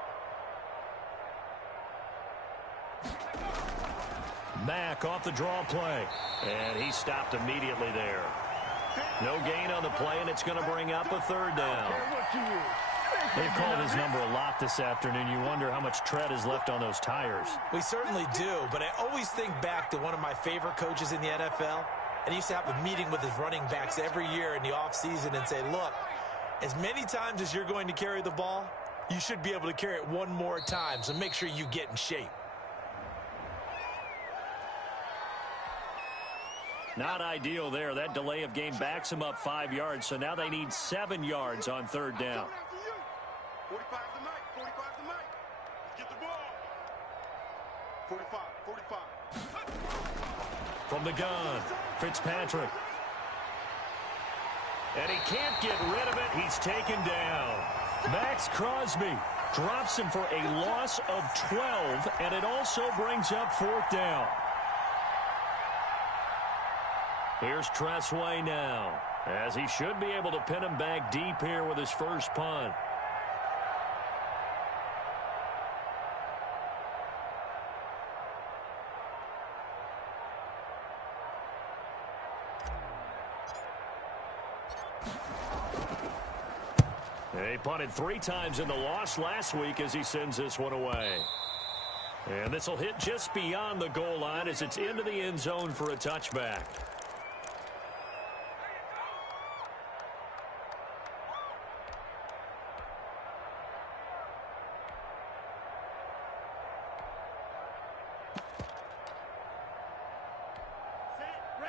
Mack off the draw play. And he stopped immediately there. No gain on the play, and it's going to bring up a third down. They've called his number a lot this afternoon. You wonder how much tread is left on those tires. We certainly do, but I always think back to one of my favorite coaches in the NFL. And he used to have a meeting with his running backs every year in the offseason and say, look, as many times as you're going to carry the ball, you should be able to carry it one more time, so make sure you get in shape. Not ideal there. That delay of game backs them up 5 yards, so now they need 7 yards on third down. 45 to Mike, 45 to Mike. Let's get the ball. 45, 45. From the gun, Fitzpatrick. And he can't get rid of it. He's taken down. Max Crosby drops him for a loss of 12, and it also brings up fourth down. Here's Tressway now, as he should be able to pin him back deep here with his first punt. He punted 3 times in the loss last week as he sends this one away. And this will hit just beyond the goal line as it's into the end zone for a touchback.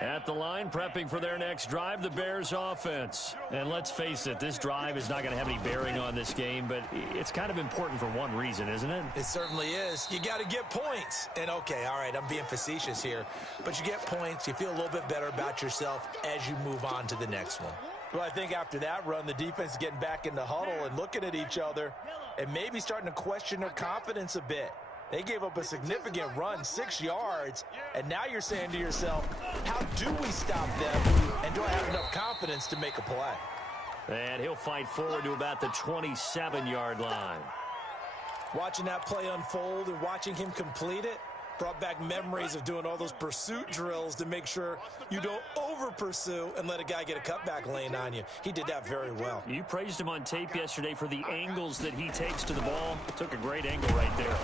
At the line, prepping for their next drive, the Bears offense. And let's face it, this drive is not going to have any bearing on this game, but it's kind of important for one reason, isn't it? It certainly is. You got to get points. And, okay, all right, I'm being facetious here. But you get points, you feel a little bit better about yourself as you move on to the next one. Well, I think after that run, the defense is getting back in the huddle and looking at each other and maybe starting to question their confidence a bit. They gave up a significant run, 6 yards, and now you're saying to yourself, how do we stop them, and do I have enough confidence to make a play? And he'll fight forward to about the 27-yard line. Watching that play unfold and watching him complete it brought back memories of doing all those pursuit drills to make sure you don't over-pursue and let a guy get a cutback lane on you. He did that very well. You praised him on tape yesterday for the angles that he takes to the ball. Took a great angle right there.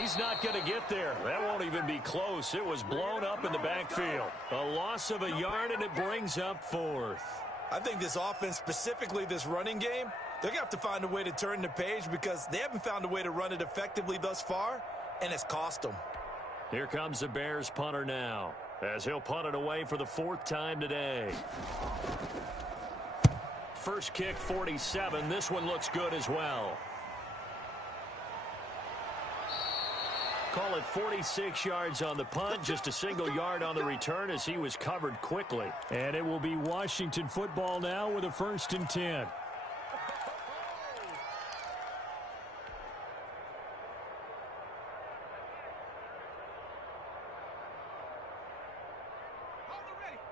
He's not going to get there. That won't even be close. It was blown up in the backfield. A loss of a yard, and it brings up fourth. I think this offense, specifically this running game, they're going to have to find a way to turn the page because they haven't found a way to run it effectively thus far, and it's cost them. Here comes the Bears punter now, as he'll punt it away for the 4th time today. First kick, 47. This one looks good as well. Call it 46 yards on the punt, just a single yard on the return as he was covered quickly. And it will be Washington football now with a 1st and 10.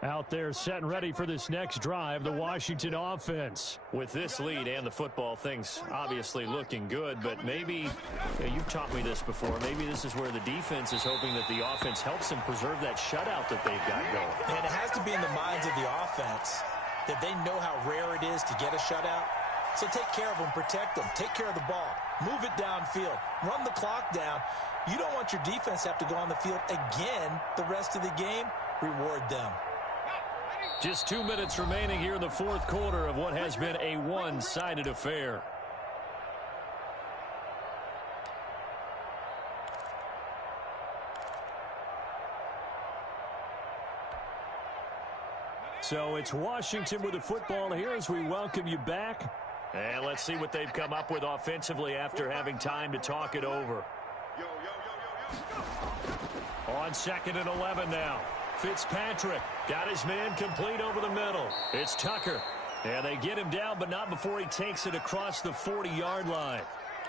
Out there set and ready for this next drive, the Washington offense. With this lead and the football, things obviously looking good, but maybe, you've taught me this before, maybe this is where the defense is hoping that the offense helps them preserve that shutout that they've got going. And it has to be in the minds of the offense that they know how rare it is to get a shutout. So take care of them, protect them, take care of the ball, move it downfield, run the clock down. You don't want your defense to have to go on the field again the rest of the game. Reward them. Just 2 minutes remaining here in the fourth quarter of what has been a one-sided affair. So it's Washington with the football here as we welcome you back. And let's see what they've come up with offensively after having time to talk it over. On 2nd and 11 now. Fitzpatrick got his man complete over the middle. It's Tucker. And they get him down, but not before he takes it across the 40-yard line.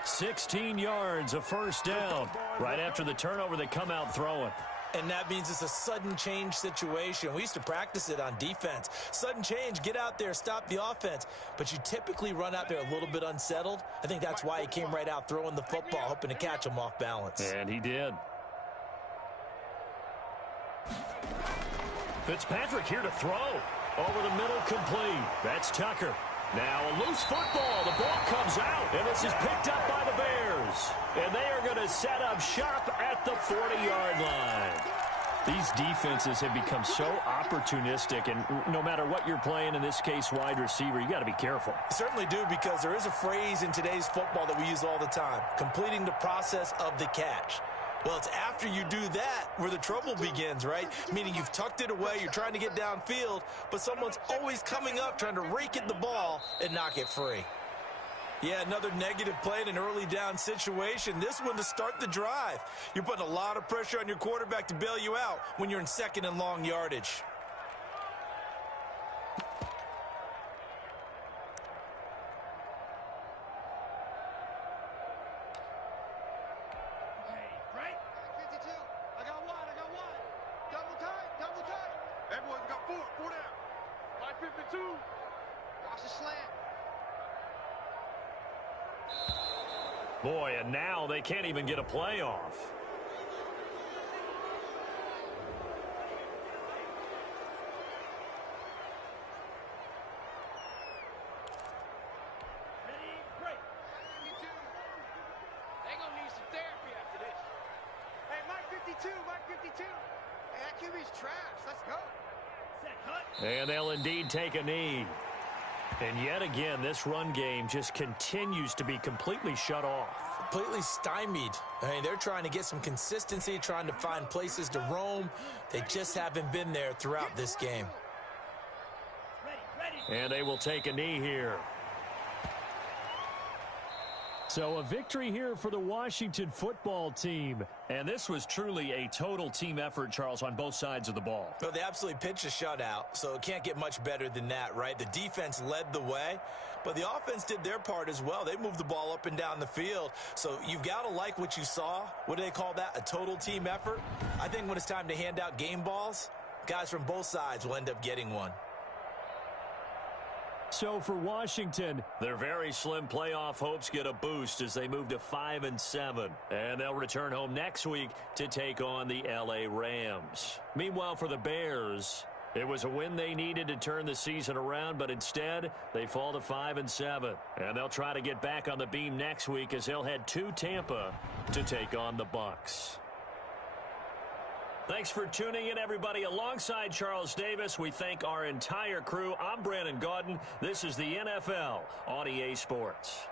16 yards, a first down. Right after the turnover, they come out throwing. And that means it's a sudden change situation. We used to practice it on defense. Sudden change, get out there, stop the offense. But you typically run out there a little bit unsettled. I think that's why he came right out throwing the football, hoping to catch him off balance. And he did. Fitzpatrick here to throw. Over the middle, complete. That's Tucker. Now a loose football. The ball comes out, and this is picked up by the Bears. And they are going to set up shop at the 40-yard line. These defenses have become so opportunistic, and no matter what you're playing, in this case wide receiver, you got to be careful. Certainly do, because there is a phrase in today's football that we use all the time, completing the process of the catch. Well, it's after you do that where the trouble begins, right? Meaning you've tucked it away, you're trying to get downfield, but someone's always coming up trying to rake at the ball and knock it free. Yeah, another negative play in an early down situation. This one to start the drive. You're putting a lot of pressure on your quarterback to bail you out when you're in 2nd and long yardage. Boy, and now they can't even get a play off. Ready, break. 52. They're going to need some therapy after this. Hey, Mike 52, Mike 52. Hey, that QB's trash. Let's go. Set, cut. And they'll indeed take a knee. And yet again, this run game just continues to be completely shut off. Completely stymied. I mean, they're trying to get some consistency, trying to find places to roam. They just haven't been there throughout this game. And they will take a knee here. So a victory here for the Washington football team. And this was truly a total team effort, Charles, on both sides of the ball. Well, they absolutely pitched a shutout, so it can't get much better than that, right? The defense led the way, but the offense did their part as well. They moved the ball up and down the field. So you've got to like what you saw. What do they call that? A total team effort? I think when it's time to hand out game balls, guys from both sides will end up getting one. So for Washington, their very slim playoff hopes get a boost as they move to 5-7. And they'll return home next week to take on the LA Rams. Meanwhile, for the Bears, it was a win they needed to turn the season around, but instead they fall to 5-7. And they'll try to get back on the beam next week as they'll head to Tampa to take on the Bucs. Thanks for tuning in, everybody. Alongside Charles Davis, we thank our entire crew. I'm Brandon Gaudin. This is the NFL on EA Sports.